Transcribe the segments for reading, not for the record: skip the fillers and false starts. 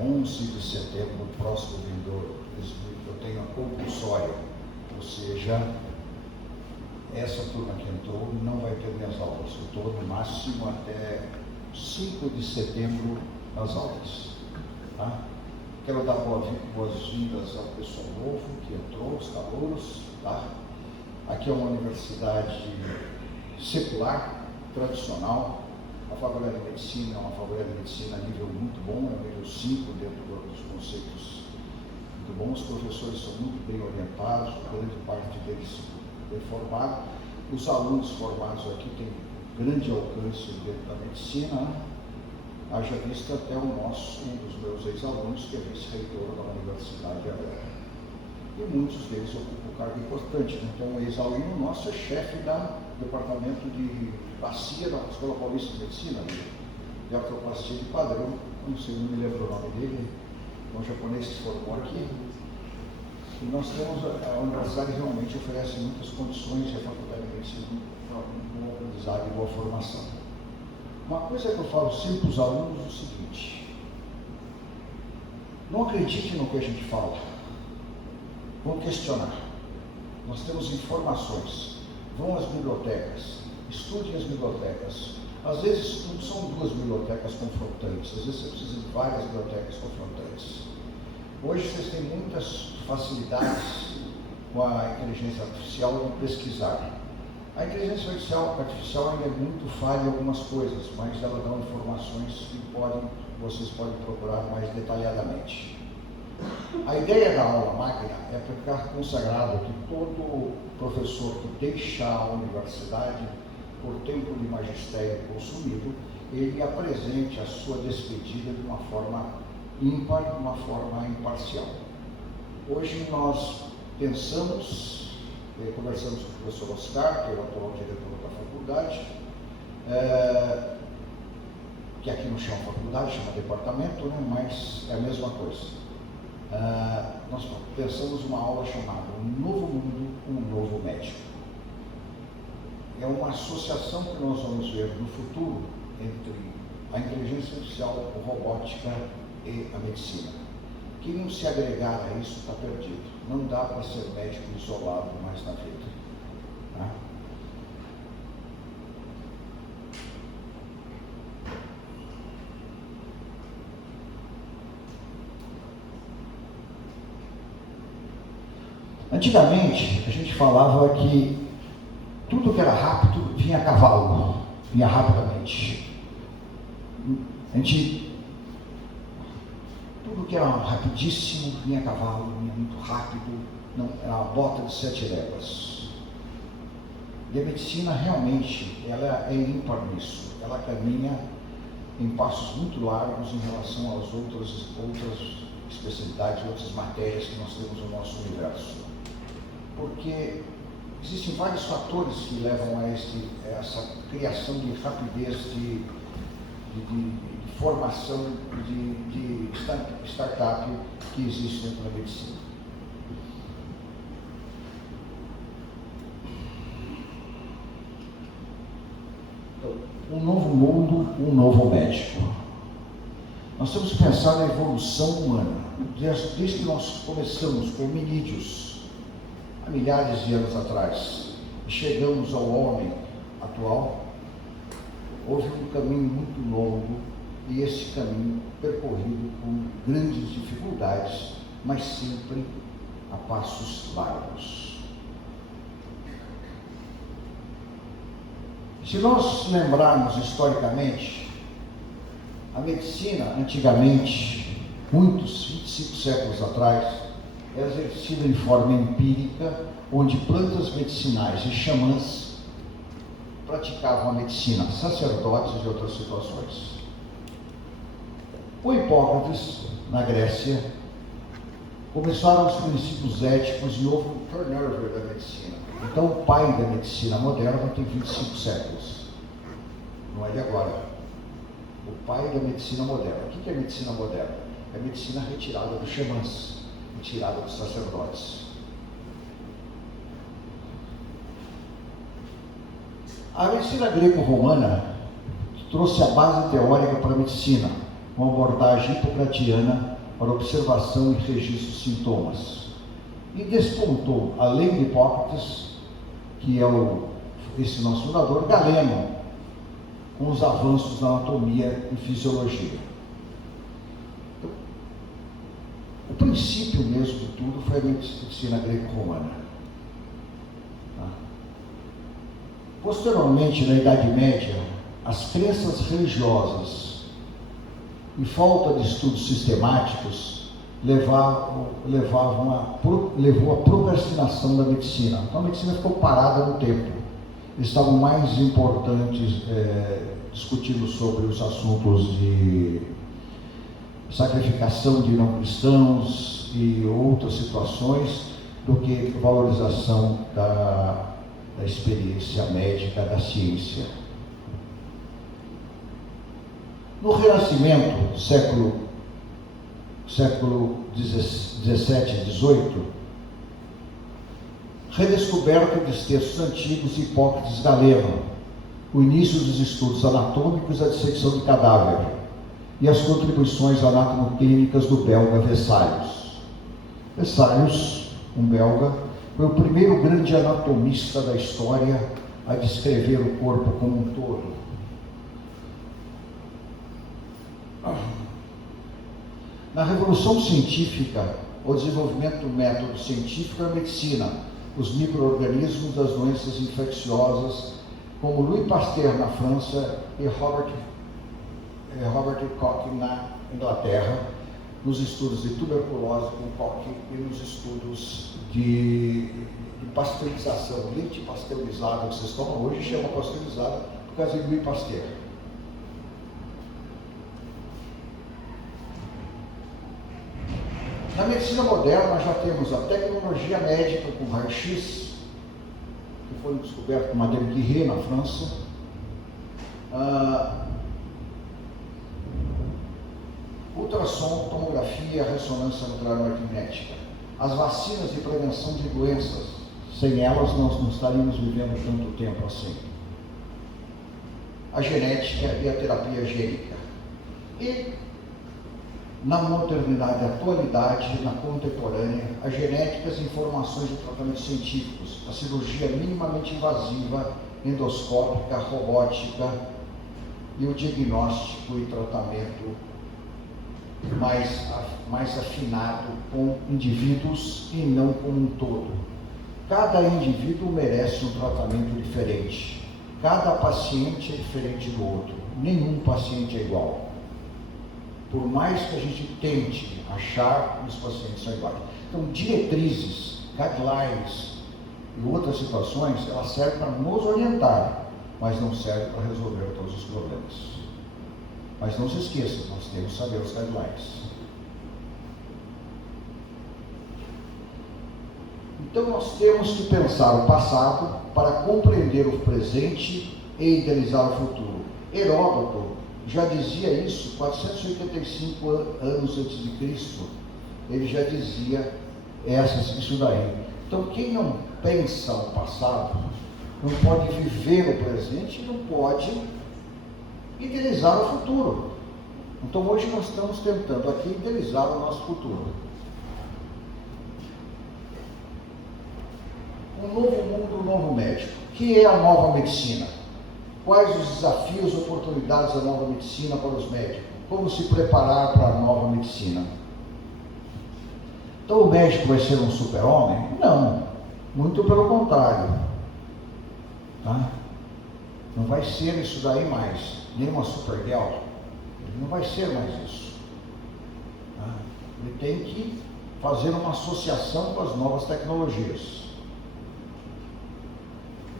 11 de setembro, próximo vindouro, eu tenho a compulsória, ou seja, essa turma que entrou não vai ter minhas aulas. Eu estou no máximo até 5 de setembro nas aulas. Tá? Quero dar boas-vindas ao pessoal novo que entrou, os calouros. Tá? Aqui é uma universidade secular, tradicional. A Faculdade de Medicina é uma faculdade de medicina a nível muito bom, é nível 5 dentro dos conceitos muito bons. Os professores são muito bem orientados, grande parte deles bem formado. Os alunos formados aqui têm grande alcance dentro da medicina, né? Haja vista até um dos meus ex-alunos, que é vice-reitor da universidade agora. E muitos deles ocupam um cargo importante. Então, um ex-aluno nosso é chefe do departamento de bacia da Escola Paulista de Medicina, de artroplastia de padrão, não sei, não me lembro o nome dele, um japonês que se formou aqui. E nós temos, a universidade realmente oferece muitas condições e a faculdade de medicina para um bom aprendizado e boa formação. Uma coisa que eu falo sempre para os alunos é o seguinte: não acredite no que a gente fala, vão questionar. Nós temos informações, vão às bibliotecas, estudem as bibliotecas. Às vezes não são 2 bibliotecas confrontantes, às vezes você precisa de várias bibliotecas confrontantes. Hoje vocês têm muitas facilidades com a inteligência artificial em pesquisar. A inteligência artificial ainda é muito falha em algumas coisas, mas ela dá informações que vocês podem procurar mais detalhadamente. A ideia da aula magna é ficar consagrado que todo professor que deixar a universidade por tempo de magistério consumido, ele apresente a sua despedida de uma forma ímpar, de uma forma imparcial. Hoje nós pensamos, conversamos com o professor Oscar, que é o atual diretor da faculdade, que aqui não chama faculdade, chama departamento, né? Mas é a mesma coisa. Nós pensamos uma aula chamada Um Novo Mundo, Um Novo Médico. É uma associação que nós vamos ver no futuro entre a inteligência artificial, a robótica e a medicina. Quem não se agregar a isso está perdido. Não dá para ser médico isolado mais na vida. Tá? Antigamente, a gente falava que tudo que era rápido vinha a cavalo, vinha rapidamente. Tudo que era rapidíssimo vinha a cavalo, vinha muito rápido, não, era uma bota de 7 léguas. E a medicina realmente, ela é ímpar nisso, ela caminha em passos muito largos em relação às outras especialidades, outras matérias que nós temos no nosso universo. Porque existem vários fatores que levam a essa criação de rapidez, de formação de startup que existe dentro da medicina. Então, um novo mundo, um novo médico. Nós temos que pensar na evolução humana. Desde que nós começamos com hominídeos, há milhares de anos atrás, e chegamos ao homem atual, houve um caminho muito longo, e esse caminho percorrido com grandes dificuldades, mas sempre a passos largos. Se nós lembrarmos historicamente, a medicina antigamente, muitos 25 séculos atrás, era exercida de forma empírica, onde plantas medicinais e xamãs praticavam a medicina, sacerdotes e outras situações. Com Hipócrates, na Grécia, começaram os princípios éticos e houve um turnover da medicina. Então, o pai da medicina moderna tem 25 séculos. Não é de agora. O pai da medicina moderna. O que é medicina moderna? É a medicina retirada dos xamãs, retirada dos sacerdotes. A medicina greco-romana trouxe a base teórica para a medicina, uma abordagem hipocratiana para observação e registro de sintomas. E despontou, além de Hipócrates, que é esse nosso fundador, Galeno, com os avanços da anatomia e fisiologia. Então, o princípio mesmo de tudo foi a medicina greco-romana. Posteriormente, na Idade Média, as crenças religiosas e falta de estudos sistemáticos levou à procrastinação da medicina. Então a medicina ficou parada no tempo. Estavam mais importantes discutindo sobre os assuntos de sacrificação de não cristãos e outras situações do que valorização da experiência médica, da ciência. No Renascimento, século XVII e XVIII, redescoberta dos textos antigos de Hipócrates e Galeno, o início dos estudos anatômicos e a dissecção de cadáver, e as contribuições anatomoclínicas do belga Vesalius. Vesalius, um belga, foi o primeiro grande anatomista da história a descrever o corpo como um todo. Na Revolução Científica, o desenvolvimento do método científico é a medicina, os micro-organismos das doenças infecciosas, como Louis Pasteur na França e Robert Koch na Inglaterra, nos estudos de tuberculose com Koch e nos estudos de pasteurização, leite pasteurizado que vocês tomam hoje, chama pasteurizado por causa de Louis Pasteur. Na medicina moderna já temos a tecnologia médica com raio-x, que foi descoberto por Madame Curie na França, ultrassom, tomografia, ressonância nuclear magnética, as vacinas de prevenção de doenças. Sem elas nós não estaríamos vivendo tanto tempo assim. A genética e a terapia gênica. E na modernidade, atualidade, na contemporânea, a genética e as informações de tratamentos científicos, a cirurgia minimamente invasiva, endoscópica, robótica e o diagnóstico e tratamento mais afinado com indivíduos e não como um todo. Cada indivíduo merece um tratamento diferente. Cada paciente é diferente do outro. Nenhum paciente é igual. Por mais que a gente tente achar que os pacientes são iguais. Então, diretrizes, guidelines e outras situações, elas servem para nos orientar, mas não servem para resolver todos os problemas. Mas não se esqueça, nós temos que saber os guidelines. Então nós temos que pensar o passado para compreender o presente e idealizar o futuro. Heródoto já dizia isso 485 anos antes de Cristo. Ele já dizia isso daí. Então quem não pensa o passado não pode viver o presente e não pode idealizar o futuro. Então hoje nós estamos tentando aqui idealizar o nosso futuro. Um novo mundo, um novo médico. O que é a nova medicina? Quais os desafios e oportunidades da nova medicina para os médicos? Como se preparar para a nova medicina? Então o médico vai ser um super-homem? Não, muito pelo contrário. Tá? Não vai ser isso daí mais, nem uma super-girl. Ele não vai ser mais isso. Tá? Ele tem que fazer uma associação com as novas tecnologias.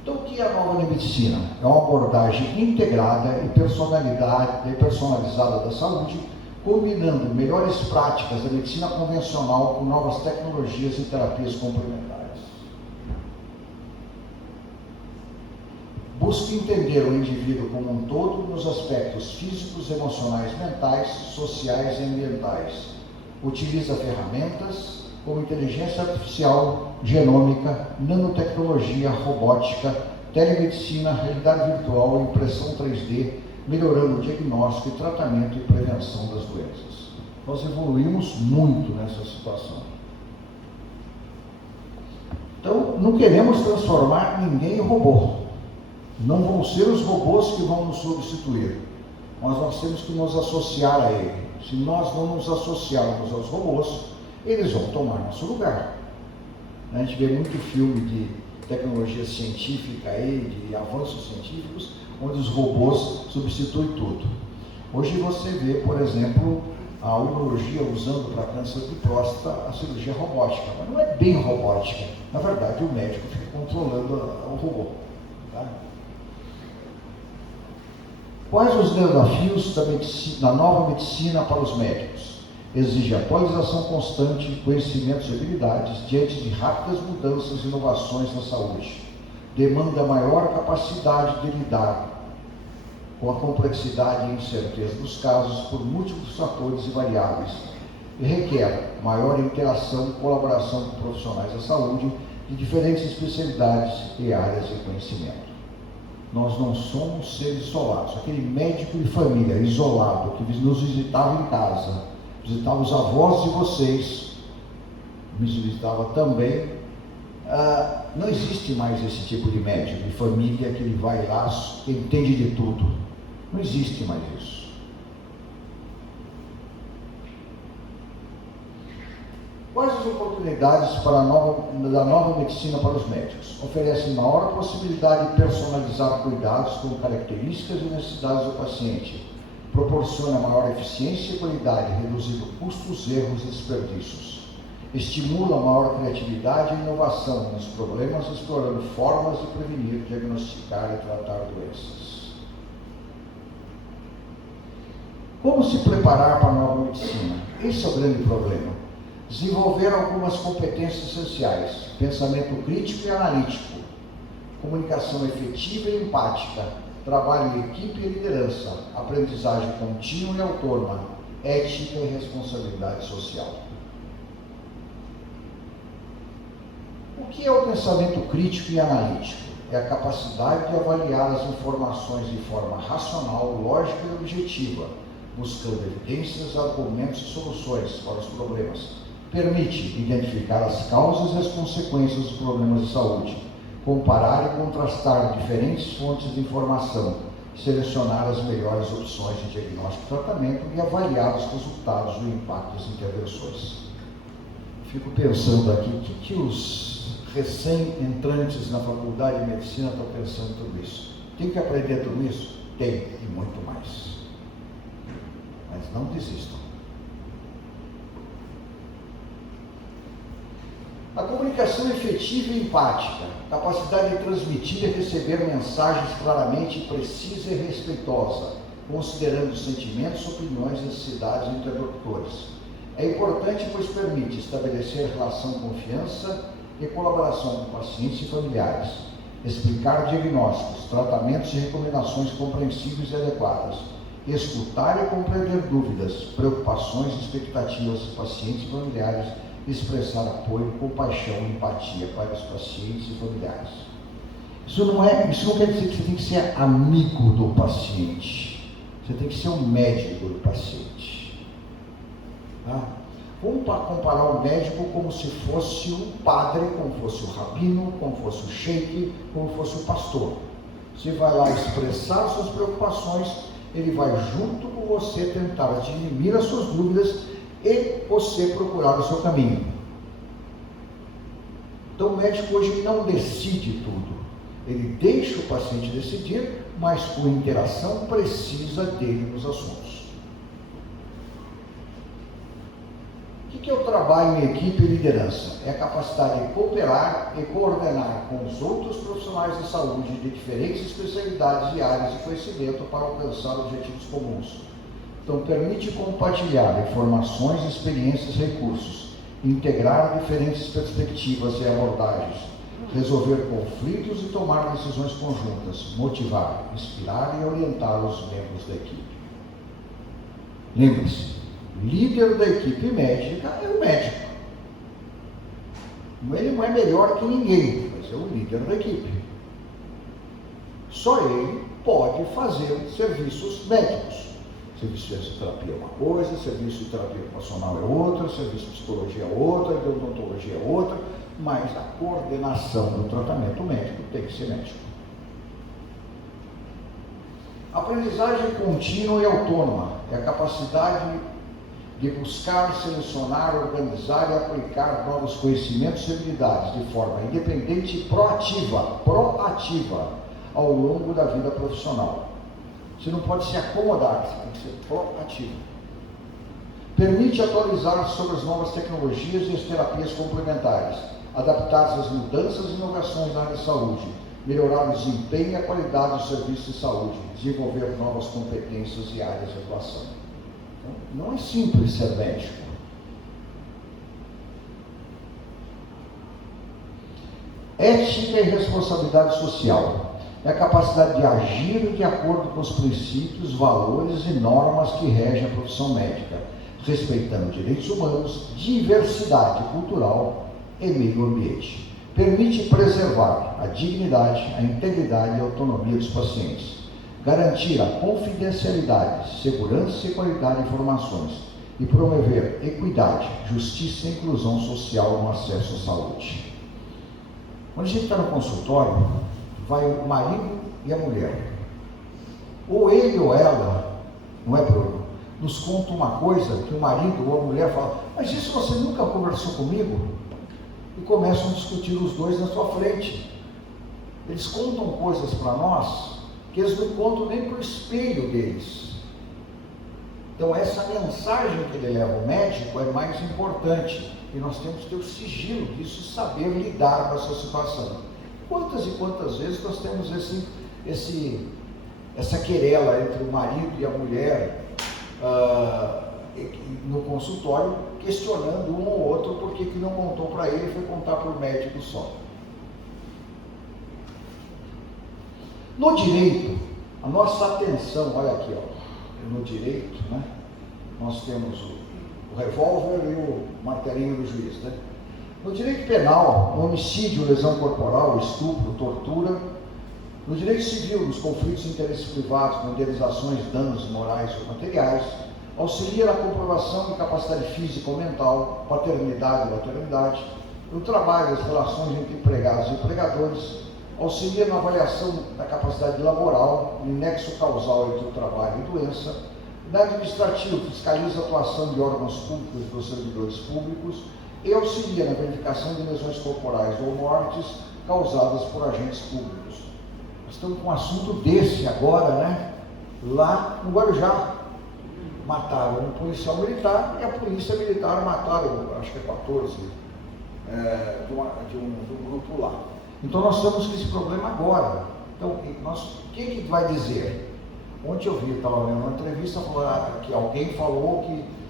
Então, o que é a nova medicina? É uma abordagem integrada e personalizada da saúde, combinando melhores práticas da medicina convencional com novas tecnologias e terapias complementares. Busca entender o indivíduo como um todo nos aspectos físicos, emocionais, mentais, sociais e ambientais. Utiliza ferramentas como inteligência artificial, genômica, nanotecnologia, robótica, telemedicina, realidade virtual, impressão 3D, melhorando o diagnóstico e tratamento e prevenção das doenças. Nós evoluímos muito nessa situação. Então, não queremos transformar ninguém em robô. Não vão ser os robôs que vão nos substituir, mas nós temos que nos associar a ele. Se nós não nos associarmos aos robôs, eles vão tomar nosso lugar. A gente vê muito filme de tecnologia científica aí, de avanços científicos, onde os robôs substituem tudo. Hoje você vê, por exemplo, a urologia usando para câncer de próstata a cirurgia robótica, mas não é bem robótica. Na verdade, o médico fica controlando o robô. Tá? Quais os desafios da nova medicina para os médicos? Exige atualização constante, conhecimentos e habilidades diante de rápidas mudanças e inovações na saúde. Demanda maior capacidade de lidar com a complexidade e incerteza dos casos por múltiplos fatores e variáveis. E requer maior interação e colaboração com profissionais da saúde de diferentes especialidades e áreas de conhecimento. Nós não somos seres isolados. Aquele médico de família isolado que nos visitava em casa, visitava os avós de vocês, nos visitava também, não existe mais esse tipo de médico de família que ele vai lá, que entende de tudo. Não existe mais isso. Quais as oportunidades da nova medicina para os médicos? Oferece maior possibilidade de personalizar cuidados com características e necessidades do paciente. Proporciona maior eficiência e qualidade, reduzindo custos, erros e desperdícios. Estimula maior criatividade e inovação nos problemas, explorando formas de prevenir, diagnosticar e tratar doenças. Como se preparar para a nova medicina? Esse é o grande problema. Desenvolver algumas competências essenciais: pensamento crítico e analítico, comunicação efetiva e empática, trabalho em equipe e liderança, aprendizagem contínua e autônoma, ética e responsabilidade social. O que é o pensamento crítico e analítico? É a capacidade de avaliar as informações de forma racional, lógica e objetiva, buscando evidências, argumentos e soluções para os problemas. Permite identificar as causas e as consequências dos problemas de saúde, comparar e contrastar diferentes fontes de informação, selecionar as melhores opções de diagnóstico e tratamento e avaliar os resultados do impacto das intervenções. Fico pensando aqui, o que os recém-entrantes na faculdade de medicina estão pensando tudo isso? Tem que aprender tudo isso? Tem, e muito mais. Mas não desistam. A comunicação efetiva e empática, capacidade de transmitir e receber mensagens claramente precisa e respeitosa, considerando os sentimentos, opiniões, necessidades e interlocutores. É importante, pois permite estabelecer relação de confiança e colaboração com pacientes e familiares, explicar diagnósticos, tratamentos e recomendações compreensíveis e adequadas, escutar e compreender dúvidas, preocupações e expectativas dos pacientes e familiares, expressar apoio, compaixão e empatia para os pacientes e familiares. Isso não quer dizer que você tem que ser amigo do paciente. Você tem que ser um médico do paciente. Tá? Vamos comparar o médico como se fosse um padre, como fosse o rabino, como fosse o sheik, como fosse o pastor. Você vai lá expressar suas preocupações, ele vai junto com você tentar dirimir as suas dúvidas e você procurar o seu caminho. Então o médico hoje não decide tudo. Ele deixa o paciente decidir, mas com interação precisa dele nos assuntos. O que é o trabalho em equipe e liderança? É a capacidade de cooperar e coordenar com os outros profissionais de saúde de diferentes especialidades e áreas de conhecimento para alcançar objetivos comuns. Então, permite compartilhar informações, experiências e recursos, integrar diferentes perspectivas e abordagens, resolver conflitos e tomar decisões conjuntas, motivar, inspirar e orientar os membros da equipe. Lembre-se, líder da equipe médica é o médico. Ele não é melhor que ninguém, mas é o líder da equipe. Só ele pode fazer serviços médicos. Serviço de fisioterapia é uma coisa, serviço de terapia ocupacional é outra, serviço de psicologia é outra, de odontologia é outra, mas a coordenação do tratamento médico tem que ser médico. A aprendizagem contínua e autônoma é a capacidade de buscar, selecionar, organizar e aplicar novos conhecimentos e habilidades de forma independente e proativa ao longo da vida profissional. Você não pode se acomodar, você tem que ser proativo. Permite atualizar sobre as novas tecnologias e as terapias complementares, adaptar-se às mudanças e inovações na área de saúde, melhorar o desempenho e a qualidade dos serviços de saúde, desenvolver novas competências e áreas de atuação. Então, não é simples ser médico. Ética e responsabilidade social é a capacidade de agir de acordo com os princípios, valores e normas que regem a profissão médica, respeitando direitos humanos, diversidade cultural e meio ambiente. Permite preservar a dignidade, a integridade e a autonomia dos pacientes, garantir a confidencialidade, segurança e qualidade de informações e promover equidade, justiça e inclusão social no acesso à saúde. Quando a gente está no consultório, vai o marido e a mulher. Ou ele ou ela, não é, Bruno? Nos conta uma coisa que o marido ou a mulher fala, mas isso você nunca conversou comigo? E começam a discutir os dois na sua frente. Eles contam coisas para nós que eles não contam nem para o espelho deles. Então essa mensagem que ele leva ao médico é mais importante. E nós temos que ter o sigilo disso e saber lidar com essa situação. Quantas e quantas vezes nós temos essa querela entre o marido e a mulher no consultório, questionando um ou outro por que não contou para ele e foi contar para o médico só. No direito, a nossa atenção, olha aqui, ó, no direito, né, nós temos o revólver e o martelinho do juiz, né? No direito penal, no homicídio, lesão corporal, estupro, tortura. No direito civil, nos conflitos de interesses privados, com indenizações, danos morais ou materiais. Auxilia na comprovação de capacidade física ou mental, paternidade e maternidade. No trabalho, as relações entre empregados e empregadores. Auxilia na avaliação da capacidade laboral, no nexo causal entre o trabalho e doença. No administrativo, fiscaliza a atuação de órgãos públicos e dos servidores públicos. E auxilia na verificação de lesões corporais ou mortes causadas por agentes públicos. Nós estamos com um assunto desse agora, né? Lá no Guarujá. Mataram um policial militar e a polícia militar mataram, acho que é 14, de um grupo lá. Então nós estamos com esse problema agora. Então, o que vai dizer? Ontem eu vi, estava vendo uma entrevista, que alguém falou que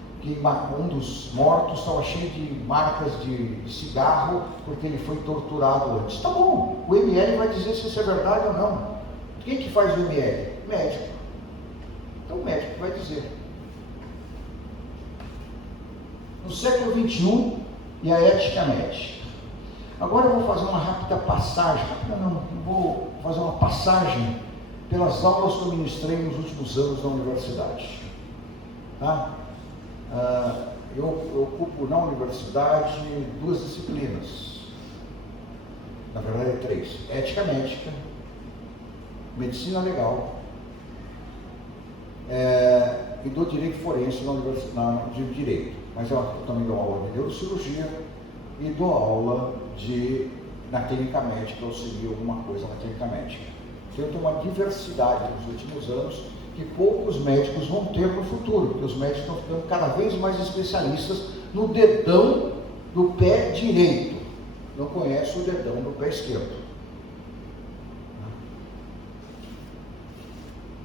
um dos mortos estava cheio de marcas de cigarro porque ele foi torturado antes. Tá bom, o ML vai dizer se isso é verdade ou não. Quem que faz o ML? Médico. Então o médico vai dizer. No século XXI e a ética médica. Agora eu vou fazer uma rápida passagem, vou fazer uma passagem pelas aulas que eu ministrei nos últimos anos na universidade. Tá? Eu ocupo na universidade 2 disciplinas, na verdade 3, ética médica, medicina legal e dou direito forense na universidade de direito, mas eu também dou aula de neurocirurgia e dou aula na clínica médica, auxilio alguma coisa na clínica médica. Então eu tenho uma diversidade nos últimos anos que poucos médicos vão ter no futuro, porque os médicos estão ficando cada vez mais especialistas no dedão do pé direito, não conhece o dedão do pé esquerdo.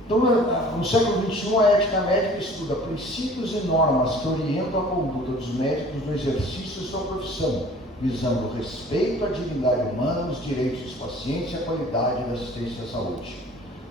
Então, no século XXI, a ética médica estuda princípios e normas que orientam a conduta dos médicos no exercício de sua profissão, visando o respeito à dignidade humana, os direitos dos pacientes e a qualidade da assistência à saúde.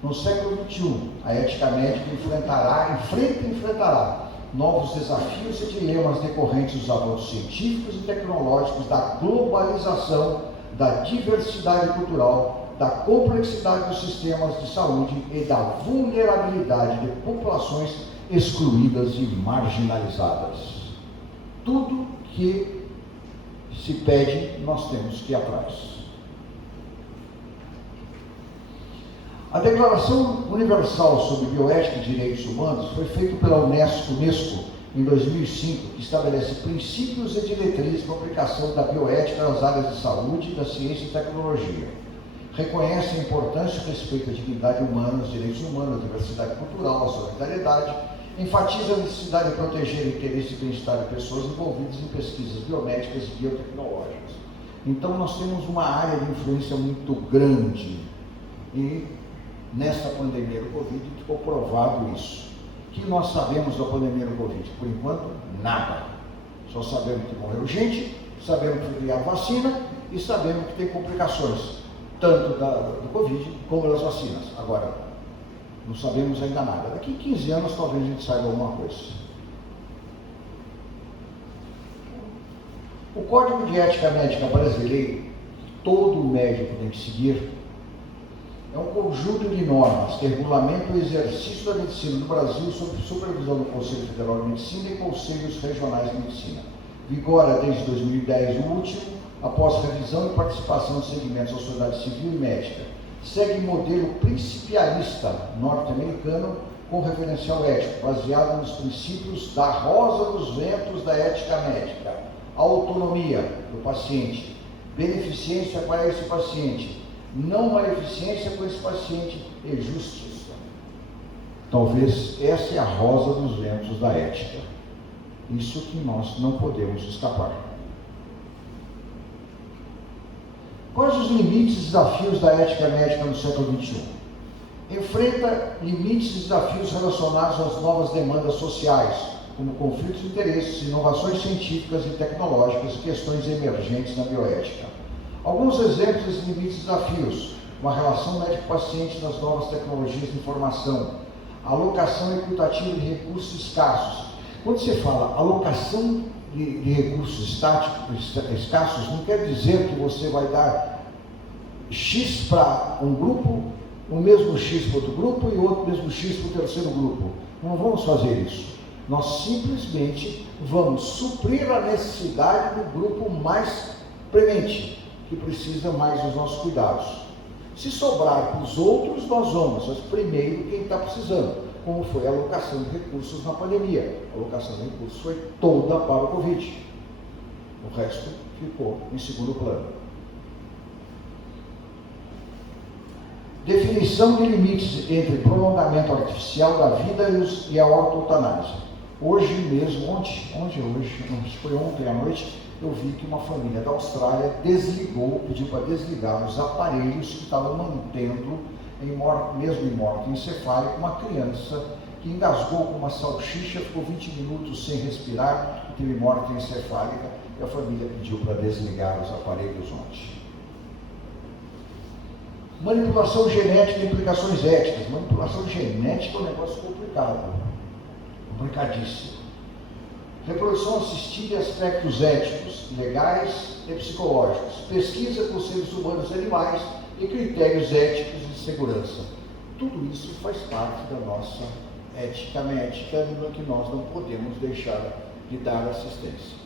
No século XXI, a ética médica enfrentará novos desafios e dilemas decorrentes dos avanços científicos e tecnológicos, da globalização, da diversidade cultural, da complexidade dos sistemas de saúde e da vulnerabilidade de populações excluídas e marginalizadas. Tudo que se pede, nós temos que ir atrás. A Declaração Universal sobre Bioética e Direitos Humanos foi feita pela Unesco em 2005, que estabelece princípios e diretrizes para a aplicação da bioética nas áreas de saúde, da ciência e tecnologia. Reconhece a importância e respeito à dignidade humana, aos direitos humanos, à diversidade cultural, à solidariedade, enfatiza a necessidade de proteger o interesse e bem-estar de pessoas envolvidas em pesquisas biomédicas e biotecnológicas. Então, nós temos uma área de influência muito grande e, nesta pandemia do Covid, ficou provado isso. O que nós sabemos da pandemia do Covid? Por enquanto, nada. Só sabemos que morreu gente, sabemos que foi criada vacina e sabemos que tem complicações, tanto do Covid como das vacinas. Agora, não sabemos ainda nada. Daqui a 15 anos, talvez a gente saiba alguma coisa. O Código de Ética Médica brasileiro, que todo médico tem que seguir, é um conjunto de normas que regulamentam o exercício da medicina no Brasil sob supervisão do Conselho Federal de Medicina e Conselhos Regionais de Medicina. Vigora desde 2010 o último, após revisão e participação de segmentos da sociedade civil e médica. Segue modelo principialista norte-americano com referencial ético, baseado nos princípios da rosa dos ventos da ética médica, autonomia do paciente, beneficência para esse paciente, não maleficência com esse paciente e justiça. Talvez essa é a rosa dos ventos da ética. Isso que nós não podemos escapar. Quais os limites e desafios da ética médica no século XXI? Enfrenta limites e desafios relacionados às novas demandas sociais, como conflitos de interesses, inovações científicas e tecnológicas e questões emergentes na bioética. Alguns exemplos de limites e desafios: uma relação médico-paciente nas novas tecnologias de informação, alocação equitativa de recursos escassos. Quando você fala alocação de recursos escassos, não quer dizer que você vai dar X para um grupo, o mesmo X para outro grupo e outro mesmo X para o terceiro grupo. Não vamos fazer isso. Nós simplesmente vamos suprir a necessidade do grupo mais premente, que precisa mais dos nossos cuidados. Se sobrar para os outros, nós vamos, mas primeiro quem está precisando, como foi a alocação de recursos na pandemia. A alocação de recursos foi toda para o Covid. O resto ficou em segundo plano. Definição de limites entre prolongamento artificial da vida e a ortotanásia. Hoje mesmo, foi ontem à noite, eu vi que uma família da Austrália pediu para desligar os aparelhos que estavam mantendo, mesmo em morte encefálica, uma criança que engasgou com uma salsicha, ficou 20 minutos sem respirar e teve morte encefálica, e a família pediu para desligar os aparelhos ontem. Manipulação genética e implicações éticas. Manipulação genética é um negócio complicadíssimo. Reprodução assistida e aspectos éticos, legais e psicológicos. Pesquisa com seres humanos e animais e critérios éticos de segurança. Tudo isso faz parte da nossa ética médica, no que nós não podemos deixar de dar assistência.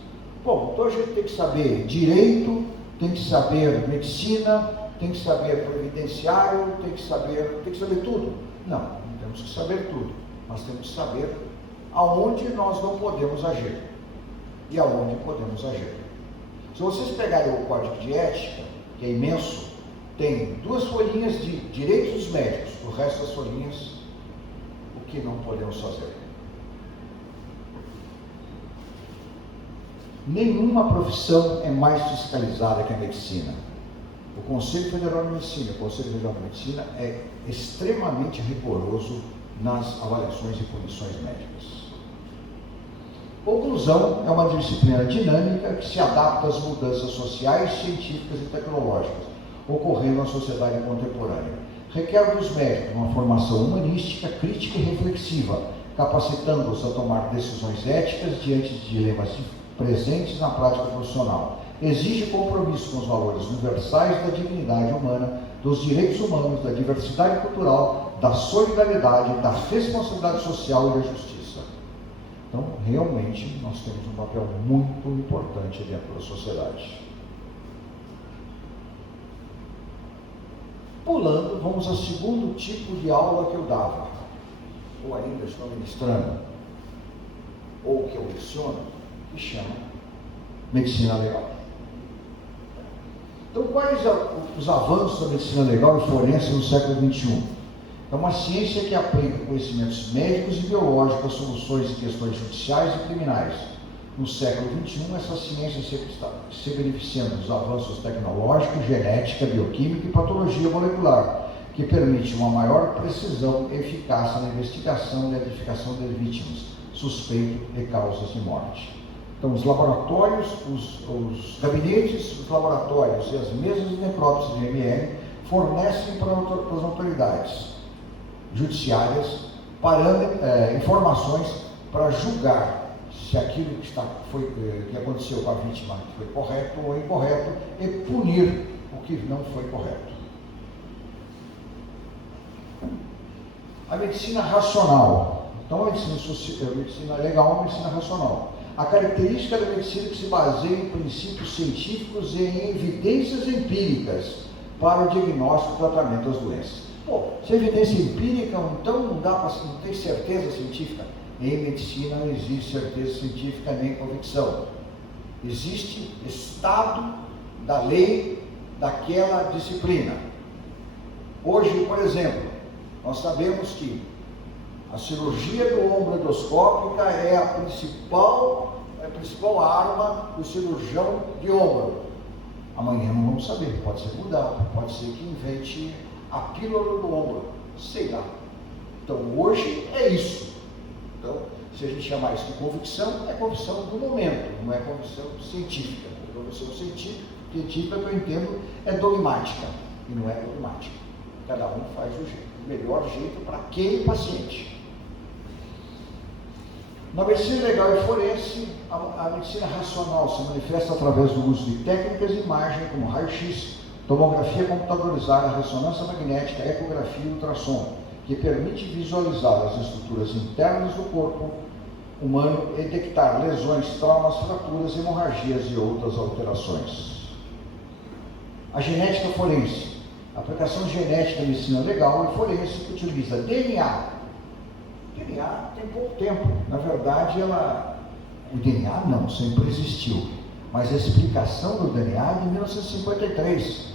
Bom, então a gente tem que saber direito, tem que saber medicina, tem que saber previdenciário, tem que saber tudo. Não temos que saber tudo. Nós temos que saber aonde nós não podemos agir e aonde podemos agir. Se vocês pegarem o Código de Ética, que é imenso, tem 2 folhinhas de direitos dos médicos, o resto das folhinhas, o que não podemos fazer. Nenhuma profissão é mais fiscalizada que a medicina. O Conselho Federal de Medicina, o Conselho Federal de Medicina é extremamente rigoroso nas avaliações e punições médicas. Conclusão é uma disciplina dinâmica que se adapta às mudanças sociais, científicas e tecnológicas ocorrendo na sociedade contemporânea. Requer dos médicos uma formação humanística, crítica e reflexiva, capacitando-os a tomar decisões éticas diante de dilemas presentes na prática profissional. Exige compromisso com os valores universais da dignidade humana, dos direitos humanos, da diversidade cultural, da solidariedade, da responsabilidade social e da justiça. Então, realmente, nós temos um papel muito importante dentro da sociedade. Pulando, vamos ao segundo tipo de aula que eu dava, ou ainda estou ministrando, ou que eu leciono, que chama Medicina Legal. Então, quais os avanços da medicina legal e forense no século XXI? É uma ciência que aplica conhecimentos médicos e biológicos a soluções de questões judiciais e criminais. No século XXI, essa ciência está se beneficiando dos avanços tecnológicos, genética, bioquímica e patologia molecular, que permite uma maior precisão e eficácia na investigação e identificação de vítimas, suspeito e causas de morte. Então, os laboratórios, os gabinetes, os laboratórios e as mesas de necrópsia de ML fornecem para as autoridades judiciárias informações para julgar se aquilo que aconteceu com a vítima foi correto ou incorreto e punir o que não foi correto. A medicina racional. Então, a medicina legal é uma medicina racional. A característica da medicina que se baseia em princípios científicos e em evidências empíricas para o diagnóstico e tratamento das doenças. Se é evidência empírica, então não tem certeza científica. Em medicina não existe certeza científica nem convicção. Existe estado da lei daquela disciplina. Hoje, por exemplo, nós sabemos que a cirurgia do ombro endoscópica é a principal arma do cirurgião de ombro. Amanhã não vamos saber, pode ser mudado, pode ser que invente a pílula do ombro, sei lá. Então hoje é isso. Então, se a gente chamar isso de convicção, é convicção do momento, não é convicção científica. A convicção científica que eu entendo é dogmática, e não é dogmática. Cada um faz o melhor jeito para aquele paciente. Na medicina legal e forense, a medicina racional se manifesta através do uso de técnicas de imagem como raio-x, tomografia computadorizada, ressonância magnética, ecografia e ultrassom, que permite visualizar as estruturas internas do corpo humano e detectar lesões, traumas, fraturas, hemorragias e outras alterações. A genética forense. A aplicação genética da medicina legal e forense que utiliza DNA. DNA tem pouco tempo. Na verdade, o DNA não, sempre existiu. Mas a explicação do DNA é de 1953.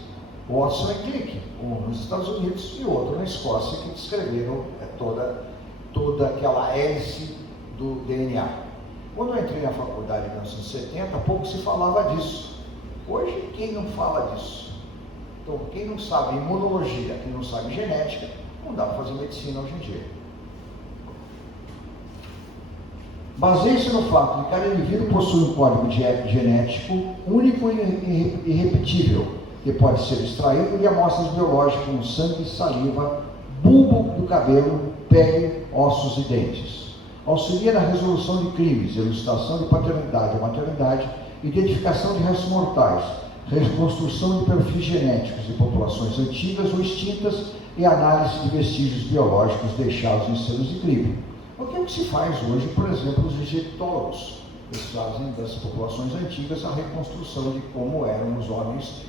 O Watson e Crick, um nos Estados Unidos e outro na Escócia, que descreveram toda aquela hélice do DNA. Quando eu entrei na faculdade em 1970, pouco se falava disso. Hoje, quem não fala disso? Então, quem não sabe imunologia, quem não sabe genética, não dá para fazer medicina hoje em dia. Baseia-se no fato de que cada indivíduo possui um código genético único e irrepetível, que pode ser extraído de amostras biológicas como sangue, saliva, bulbo do cabelo, pele, ossos e dentes. Auxilia na resolução de crimes, elucidação de paternidade ou maternidade, identificação de restos mortais, reconstrução de perfis genéticos de populações antigas ou extintas e análise de vestígios biológicos deixados em cenas de crime. O que é o que se faz hoje, por exemplo, os egiptólogos? Eles fazem das populações antigas a reconstrução de como eram os homens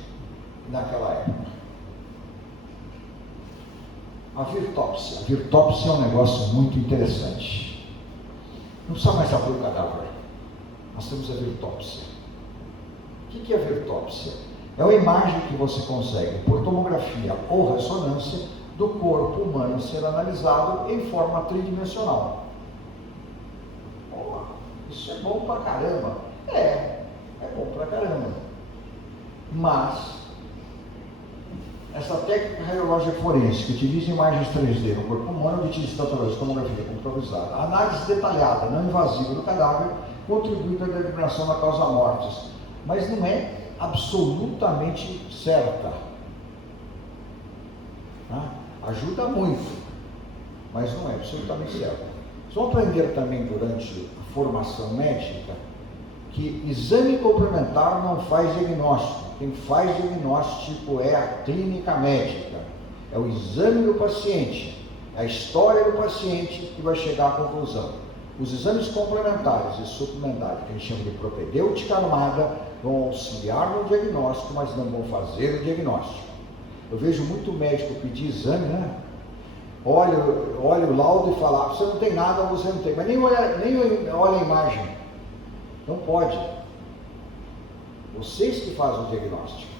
naquela época. A virtópsia. A virtópsia é um negócio muito interessante. Não precisa mais abrir o cadáver. Nós temos a virtópsia. O que é a virtópsia? É uma imagem que você consegue, por tomografia ou ressonância, do corpo humano ser analisado em forma tridimensional. Isso é bom pra caramba. É bom pra caramba. Mas essa técnica radiológica forense, que utiliza imagens 3D no corpo humano, utiliza através de tomografia computadorizada, análise detalhada, não invasiva do cadáver, contribui para a determinação da causa mortis, mas não é absolutamente certa. Ajuda muito, mas não é absolutamente certa. Vão aprender também durante a formação médica que exame complementar não faz diagnóstico. Quem faz diagnóstico é a clínica médica, é o exame do paciente, é a história do paciente que vai chegar à conclusão. Os exames complementares e suplementares, que a gente chama de propedêutica armada, vão auxiliar no diagnóstico, mas não vão fazer o diagnóstico. Eu vejo muito médico pedir exame, né? Olha o laudo e fala, você não tem nada, você não tem, mas nem olha a imagem. Não pode. Vocês que fazem o diagnóstico.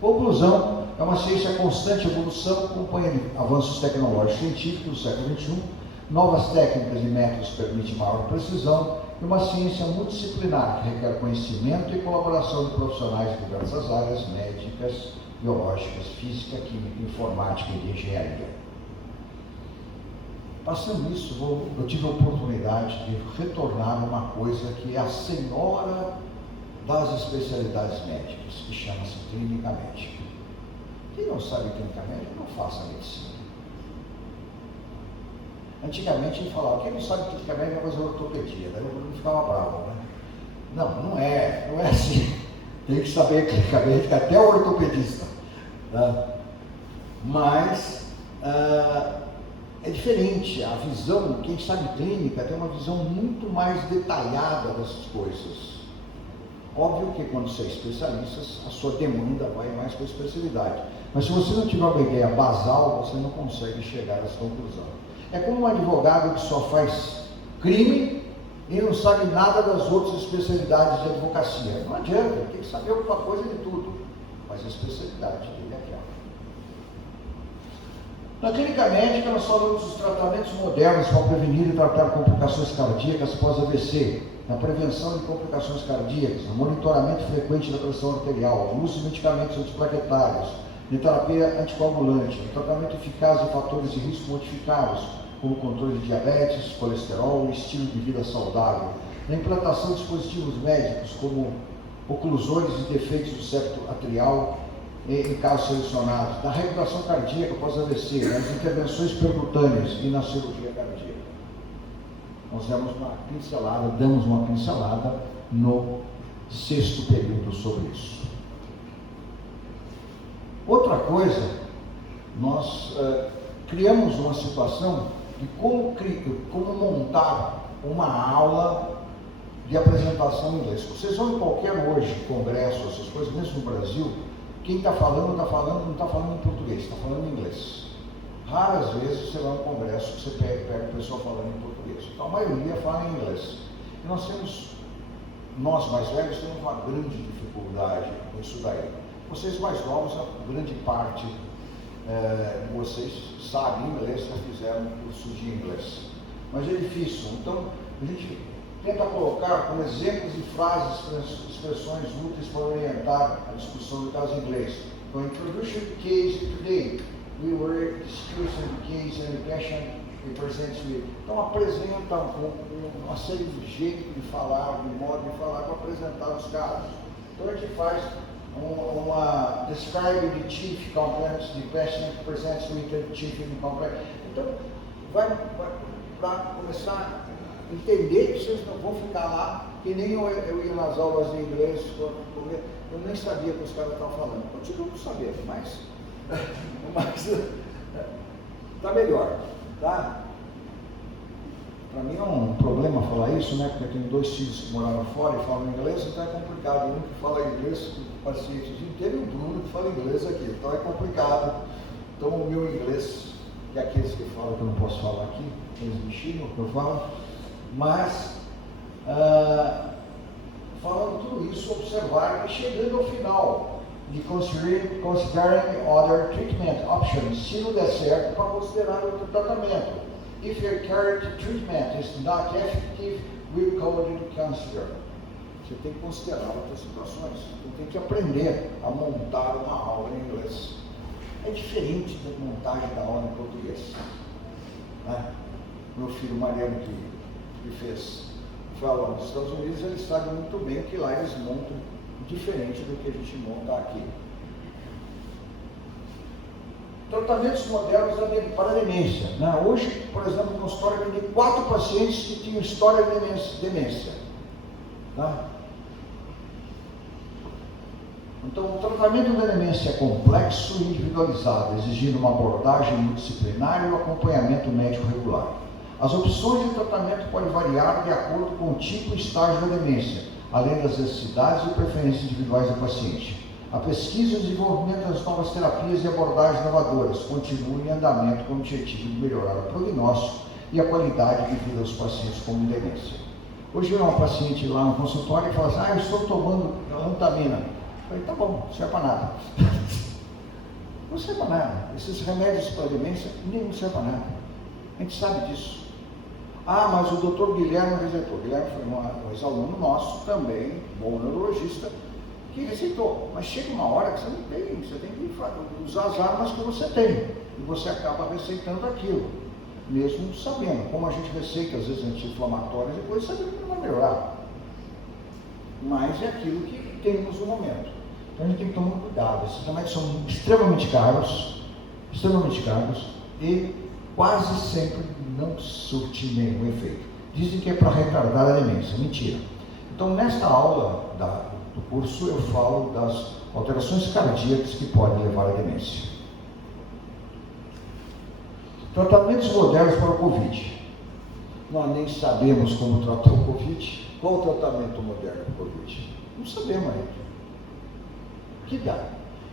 Conclusão, é uma ciência constante evolução, acompanha avanços tecnológicos científicos do século XXI, novas técnicas e métodos permitem maior precisão, e uma ciência multidisciplinar que requer conhecimento e colaboração de profissionais de diversas áreas, médicas, biológicas, física, química, informática e de engenharia. Passando isso, eu tive a oportunidade de retornar a uma coisa que é a senhora das especialidades médicas, que chama-se clínica médica. Quem não sabe clínica médica, não faça medicina. Antigamente ele falava, quem não sabe clínica médica vai fazer ortopedia, daí o mundo ficava bravo, né? Não é assim. Tem que saber clínica médica, até o ortopedista. Tá? Mas é diferente, a visão, quem sabe clínica tem uma visão muito mais detalhada dessas coisas. Óbvio que quando você é especialista, a sua demanda vai mais para a especialidade. Mas se você não tiver uma ideia basal, você não consegue chegar a essa conclusão. É como um advogado que só faz crime e não sabe nada das outras especialidades de advocacia. Não adianta, ele tem que saber alguma coisa de tudo. Mas a especialidade dele é aquela. Na clínica médica, nós falamos dos tratamentos modernos para prevenir e tratar complicações cardíacas após AVC, na prevenção de complicações cardíacas, no monitoramento frequente da pressão arterial, no uso de medicamentos antiplaquetários, de terapia anticoagulante, no tratamento eficaz de fatores de risco modificados, como controle de diabetes, colesterol e estilo de vida saudável, na implantação de dispositivos médicos, como oclusões e defeitos do septo atrial, em casos selecionados, na reabilitação cardíaca após AVC, nas intervenções percutâneas e na cirurgia cardíaca. Nós damos uma pincelada no 6º período sobre isso. Outra coisa, nós criamos uma situação de como montar uma aula de apresentação em inglês. Vocês vão em qualquer hoje congresso, essas coisas, mesmo no Brasil, quem está falando, não está falando em português, está falando em inglês. Raras vezes você vai a um congresso que você pega o pessoal falando em português. Então a maioria fala em inglês. E nós mais velhos temos uma grande dificuldade com isso daí. Vocês mais novos, a grande parte de vocês sabem inglês, já fizeram curso de inglês. Mas é difícil. Então a gente tenta colocar como exemplos de frases, expressões úteis para orientar a discussão do caso inglês. So, introduction to case today, we were discussing the case and the patient represents me. Então apresenta uma série de jeitos de falar, de modo de falar para apresentar os casos. Então a gente faz uma describe the chief complaints, the patient presents with the chief complaint. Então vai para começar a entender que vocês não vão ficar lá, que nem eu ia nas aulas de inglês, eu nem sabia o que os caras estavam falando. Continuo sabendo, mas está melhor, tá? Para mim é um problema falar isso, né? Porque eu tenho 2 filhos que moraram fora e falam inglês, então é complicado. Um que fala inglês com o paciente o dia inteiro e o Bruno que fala inglês aqui, então é complicado. Então o meu inglês, que é aqueles que falam que eu não posso falar aqui, eles me xingam que eu falo, mas falando tudo isso, observar e chegando ao final de considering other treatment options, se não der certo, para considerar outro tratamento. If your current treatment is not effective, we'll call it consider. Você tem que considerar outras situações. Você tem que aprender a montar uma aula em inglês. É diferente da montagem da aula em português. Né? Meu filho Mariano, que foi aula nos Estados Unidos, ele sabe muito bem que lá eles montam diferente do que a gente monta aqui. Tratamentos modernos para a demência. Né? Hoje, por exemplo, no consultório eu tenho 4 pacientes que tinham história de demência. Tá? Então, o tratamento da demência é complexo e individualizado, exigindo uma abordagem multidisciplinar e um acompanhamento médico regular. As opções de tratamento podem variar de acordo com o tipo e estágio da demência, além das necessidades e preferências individuais do paciente. A pesquisa e o desenvolvimento das novas terapias e abordagens inovadoras continuam em andamento com o objetivo de melhorar o prognóstico e a qualidade de vida dos pacientes com demência. Hoje eu uma paciente lá no consultório e fala assim, eu estou tomando antamina. Eu falei, tá bom, não serve para nada. Não serve para nada. Esses remédios para demência, nenhum serve para nada. A gente sabe disso. Mas o doutor Guilherme receitou. Guilherme foi um ex-aluno nosso, também, bom neurologista, que receitou. Mas chega uma hora que você não tem, você tem que usar as armas que você tem. E você acaba receitando aquilo, mesmo sabendo. Como a gente receita, às vezes, anti-inflamatórios e coisas, sabendo que não vai melhorar. Mas é aquilo que temos no momento. Então a gente tem que tomar cuidado. Esses remédios são extremamente caros e quase sempre não surte nenhum efeito. Dizem que é para retardar a demência. Mentira. Então, nesta aula do curso, eu falo das alterações cardíacas que podem levar à demência. Tratamentos modernos para o Covid. Nós nem sabemos como tratar o Covid. Qual o tratamento moderno para o Covid? Não sabemos ainda. Que dá?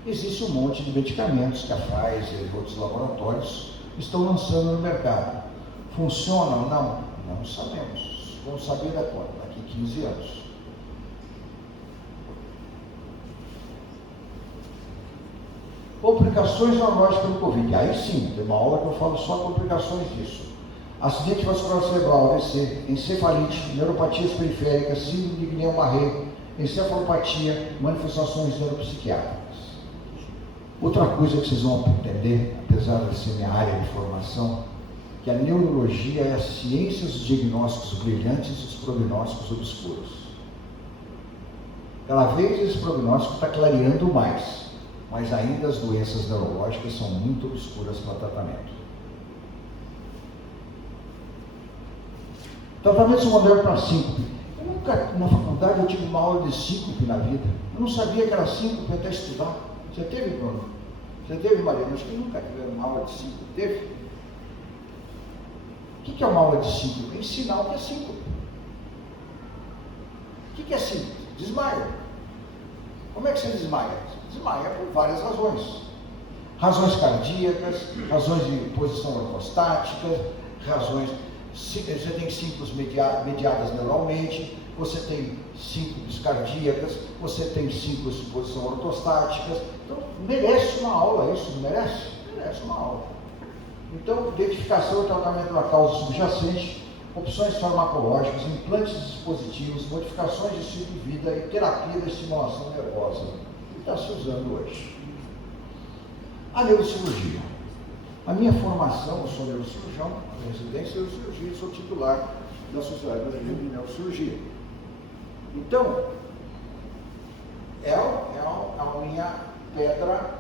Existe um monte de medicamentos que a Pfizer e outros laboratórios estão lançando no mercado. Funcionam? Não sabemos. Vamos saber daqui 15 anos. Complicações neurológicas do Covid. Aí sim, tem uma aula que eu falo só complicações disso. Acidente vascular cerebral, AVC, encefalite, neuropatias periféricas, síndrome de Guillain-Barré, encefalopatia, manifestações neuropsiquiátricas. Outra coisa que vocês vão entender, apesar de ser minha área de formação, que a neurologia é a ciência dos diagnósticos brilhantes e dos prognósticos obscuros. Cada vez esse prognóstico está clareando mais, mas ainda as doenças neurológicas são muito obscuras para tratamento. Tratamentos modernos para síncope. Na faculdade eu tive uma aula de síncope na vida. Eu não sabia que era síncope até estudar. Você teve, Bruno? Você teve, Mariana? Acho que nunca teve uma aula de síncope. Teve? O que é uma aula de síncope? Ensinar o que é síncope. O que é síncope? Desmaio. Como é que você desmaia? Você desmaia por várias razões. Razões cardíacas, razões de posição ortostática, razões... Você tem síncopes mediadas neuralmente, você tem síncopes cardíacas, você tem síncopes de posição ortostáticas. Então, merece uma aula isso, não merece? Merece uma aula. Então, identificação e tratamento da causa subjacente, opções farmacológicas, implantes dispositivos, modificações de estilo de vida e terapia da estimulação nervosa, que está se usando hoje. A neurocirurgia. A minha formação, eu sou neurocirurgião, a residência é neurocirurgia, sou titular da Sociedade Brasileira de Neurocirurgia. Então, é a minha pedra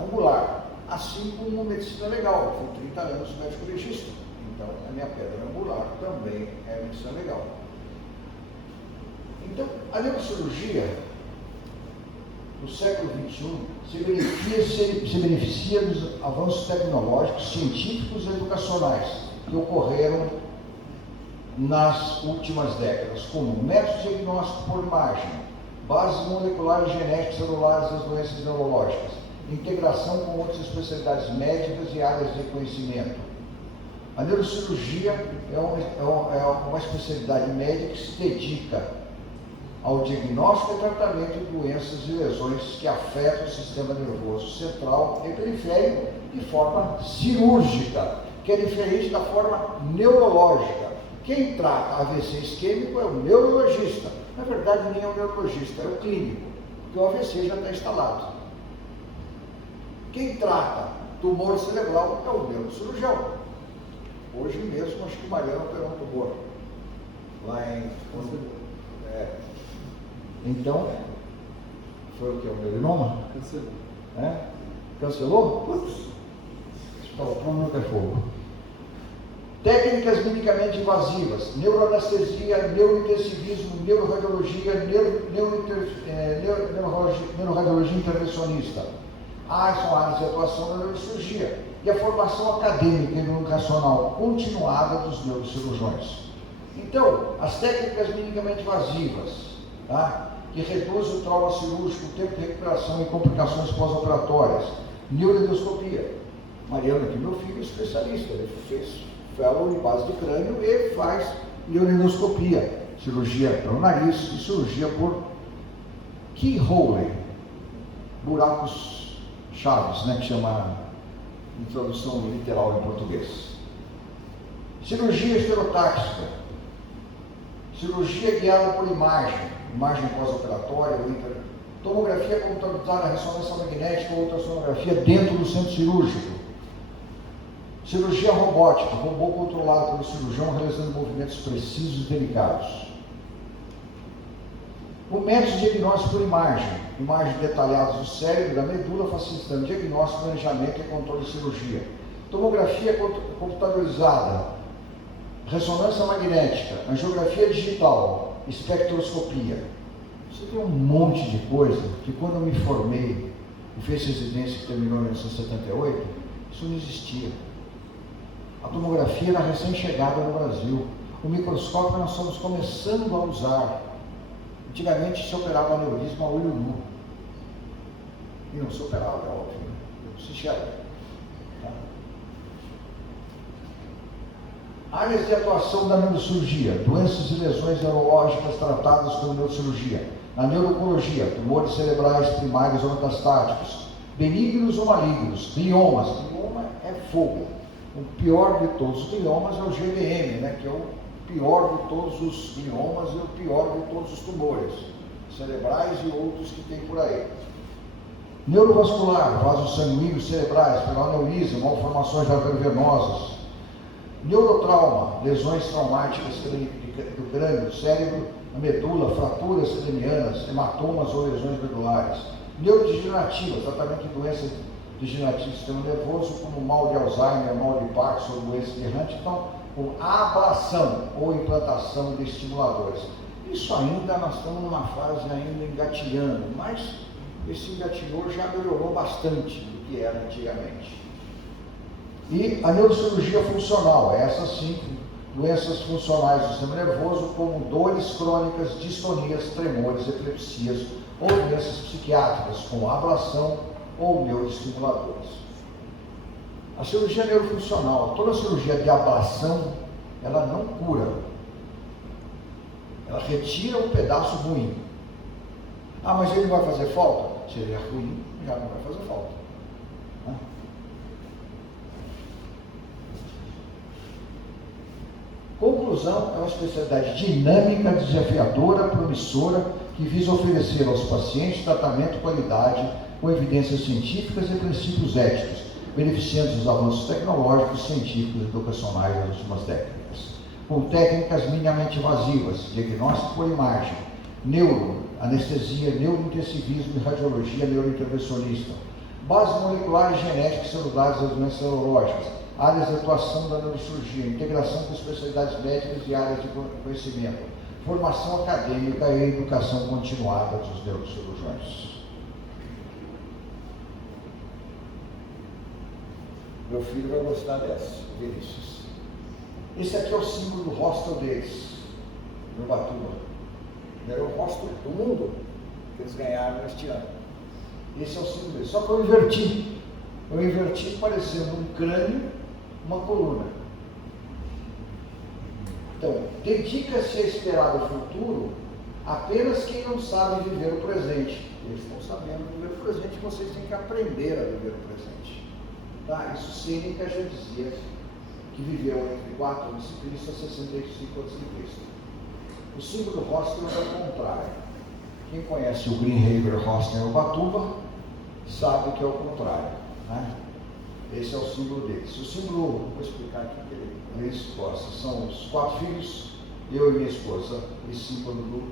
angular, assim como medicina legal. Fui 30 anos médico legista, então a minha pedra angular também é medicina legal. Então, a neurocirurgia do século XXI se beneficia dos avanços tecnológicos, científicos e educacionais que ocorreram nas últimas décadas, como métodos de diagnóstico por imagem, bases moleculares genéticas celulares das doenças neurológicas, integração com outras especialidades médicas e áreas de conhecimento. A neurocirurgia é uma especialidade médica que se dedica ao diagnóstico e tratamento de doenças e lesões que afetam o sistema nervoso central e periférico de forma cirúrgica, que é diferente da forma neurológica. Quem trata AVC isquêmico é o neurologista. Na verdade, nem é o neurologista, é o clínico, porque o AVC já está instalado. Quem trata tumor cerebral é o neurocirurgião. Hoje mesmo, acho que o Mariano operou um tumor lá em... Então, foi o que? O melanoma? Cancelou. Cancelou? Putz, o problema é fogo. Técnicas medicamente invasivas, neuroanestesia, neurointensivismo, neuroradiologia, neuroradiologia intervencionista. São áreas de atuação da neurocirurgia. E a formação acadêmica e educacional continuada dos neurocirurgiões. Então, as técnicas medicamente invasivas, tá? Que reduzem o trauma cirúrgico, o tempo de recuperação e complicações pós-operatórias. Neuroendoscopia. Mariana, que meu filho é especialista, ele fez fellow em base de crânio e faz neuroendoscopia, cirurgia pelo nariz e cirurgia por keyhole, buracos chaves, né, que chama em tradução literal em português. Cirurgia estereotáxica, cirurgia guiada por imagem pós-operatória, tomografia computadorizada, ressonância magnética ou ultrassonografia dentro do centro cirúrgico. Cirurgia robótica, robô controlado pelo cirurgião realizando movimentos precisos e delicados. O método de diagnóstico por imagens detalhadas do cérebro, da medula, facilitando diagnóstico, planejamento e controle de cirurgia. Tomografia computadorizada, ressonância magnética, angiografia digital, espectroscopia. Você tem um monte de coisa que quando eu me formei e fiz residência que terminou em 1978, isso não existia. A tomografia era recém-chegada no Brasil. O microscópio nós estamos começando a usar. Antigamente se operava aneurisma a olho nu. E não se operava, é óbvio, né? Não se enxerga. Tá? Áreas de atuação da neurocirurgia, doenças e lesões neurológicas tratadas com neurocirurgia. Na neurologia, tumores cerebrais primários ou metastáticos, benignos ou malignos, gliomas. Glioma é fogo. O pior de todos os gliomas é o GBM, né, que é o pior de todos os gliomas e o pior de todos os tumores cerebrais e outros que tem por aí. Neurovascular, vasos sanguíneos cerebrais, aneurisma, malformações arteriovenosas. Neurotrauma, lesões traumáticas do crânio, do cérebro, a medula, fraturas cranianas, hematomas ou lesões medulares. Neurodegenerativas, tratamento de doenças degenerativas do sistema nervoso, como mal de Alzheimer, mal de Parkinson ou doença de Huntington, com ablação ou implantação de estimuladores. Isso ainda, nós estamos numa fase ainda engatilhando, mas esse engatilhou já melhorou bastante do que era antigamente. E a neurocirurgia funcional, essa sim, doenças funcionais do sistema nervoso, como dores crônicas, distonias, tremores, epilepsias, ou doenças psiquiátricas, como ablação ou neuroestimuladores. A cirurgia neurofuncional, toda cirurgia de ablação, ela não cura. Ela retira um pedaço ruim. Mas ele vai fazer falta? Se ele é ruim, já não vai fazer falta. Conclusão, é uma especialidade dinâmica, desafiadora, promissora, que visa oferecer aos pacientes tratamento de qualidade com evidências científicas e princípios éticos, beneficiando os avanços tecnológicos, científicos e educacionais das últimas décadas. Com técnicas minimamente invasivas, diagnóstico por imagem, anestesia, neurointensivismo e radiologia neurointervencionista, bases moleculares, genéticas, celulares das doenças neurológicas, áreas de atuação da neurocirurgia, integração com especialidades médicas e áreas de conhecimento, formação acadêmica e educação continuada dos neurocirurgiões. Meu filho vai gostar dessa, Vinícius. Esse aqui é o símbolo do hostel deles, no Ubatuba. Era o hostel do mundo que eles ganharam neste ano. Esse é o símbolo deles. Só que eu inverti. Eu inverti parecendo um crânio, uma coluna. Então, dedica-se a esperar o futuro apenas quem não sabe viver o presente. Eles estão sabendo viver o presente, vocês têm que aprender a viver o presente. Tá? Isso Sêneca já dizia que viveu entre 4 a.C. a 65 a.C. O símbolo do hostel é o contrário. Quem conhece o Greenhaven Hostel em Ubatuba sabe que é o contrário. Né? Esse é o símbolo deles. O símbolo, vou explicar aqui que ele gosta. São os 4 filhos, eu e minha esposa, esse símbolo do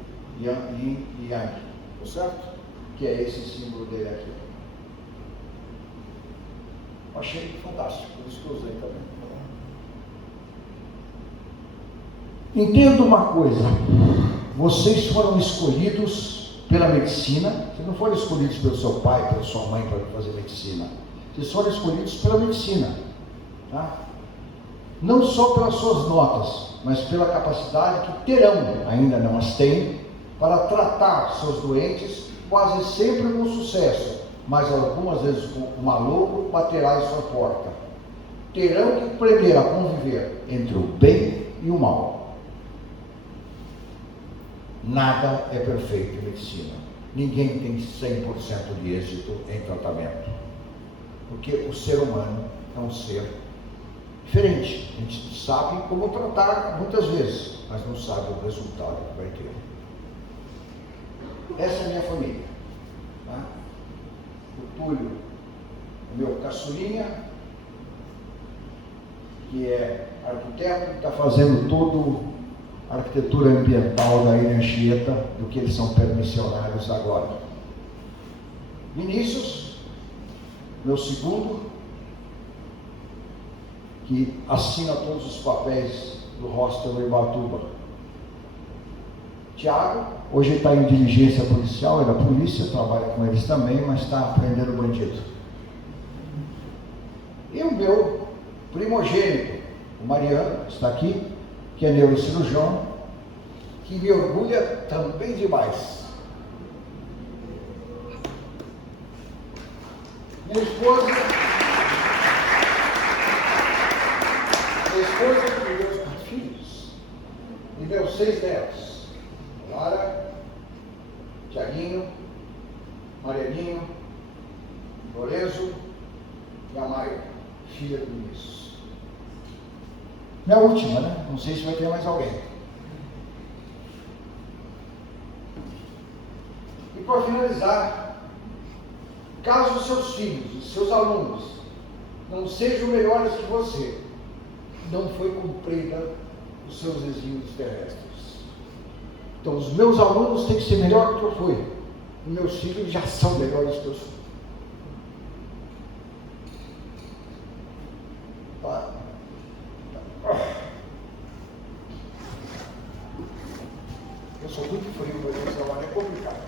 Yin e Yang, tá certo? Que é esse símbolo dele aqui. Achei fantástico, por isso que eu usei também. Entenda uma coisa, vocês foram escolhidos pela medicina, vocês não foram escolhidos pelo seu pai, pela sua mãe para fazer medicina, vocês foram escolhidos pela medicina, tá? Não só pelas suas notas, mas pela capacidade que terão, ainda não as têm, para tratar seus doentes, quase sempre com sucesso, mas algumas vezes o maluco baterá em sua porta. Terão que aprender a conviver entre o bem e o mal. Nada é perfeito em medicina. Ninguém tem 100% de êxito em tratamento. Porque o ser humano é um ser diferente. A gente sabe como tratar muitas vezes, mas não sabe o resultado que vai ter. Essa é a minha família. Tá? O Túlio, o meu caçulinha, que é arquiteto, está fazendo todo a arquitetura ambiental da Ilha Anchieta, do que eles são permissionários agora. Vinícius, meu segundo, que assina todos os papéis do hostel Ibatuba. Tiago, hoje ele está em diligência policial, é da polícia, trabalha com eles também, mas está aprendendo bandido. E o meu primogênito, o Mariano, está aqui, que é neurocirurgião, que me orgulha também demais. Minha esposa e meus 4 filhos, e meus 6 netos, Lara, Tiaguinho, Marianinho, Lorenzo e a Maia, filha do Vinícius. Minha última, né? Não sei se vai ter mais alguém. E para finalizar, caso os seus filhos, os seus alunos, não sejam melhores que você, não foi cumprida os seus desígnios terrestres. Então, os meus alunos têm que ser melhor do que eu fui. E meus filhos já são melhores que eu sou. Tá? Eu sou muito frio para esse trabalho, é complicado.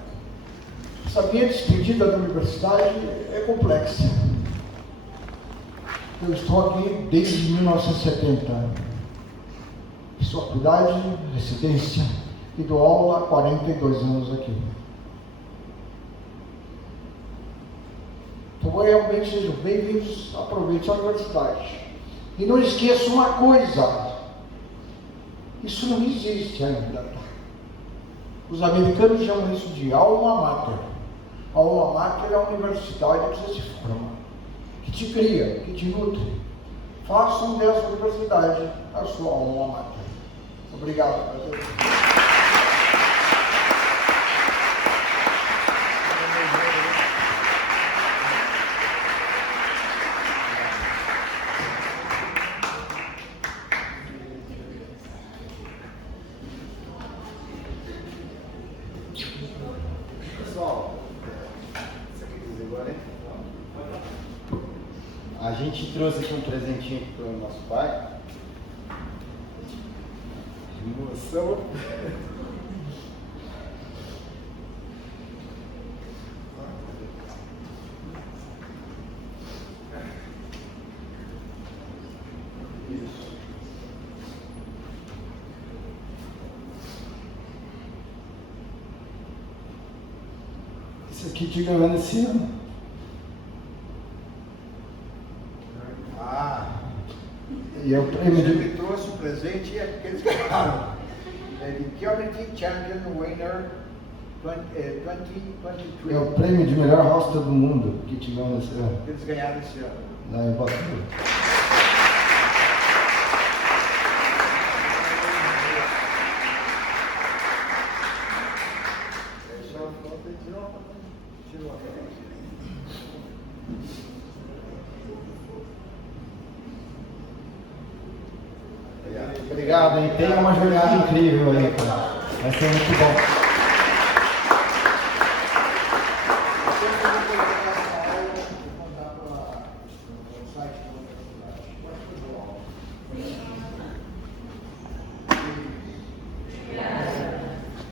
Essa minha despedida da universidade é complexa. Eu estou aqui desde 1970. Fiz faculdade, residência e dou aula há 42 anos aqui. Então, realmente sejam bem-vindos, aproveite a universidade. E não esqueça uma coisa, isso não existe ainda. Os americanos chamam isso de alma mater. A alma mater é a universidade que você se forma, que te cria, que te nutre. Façam dessa universidade a sua alma mater. Obrigado. Pessoal, a gente trouxe aqui um presentinho para o nosso pai. Emoção. Isso aqui te ganhando esse ano. E é o prêmio Você de... me trouxe um presente e é que eles ganharam. É de Purity Champion Winner 2023. É o prêmio de melhor hostel do mundo que te ganhando esse ano. Eles ganharam esse ano. Lá em Batuba. Obrigado, hein? Tenha uma jornada incrível aí, cara. Vai ser muito bom.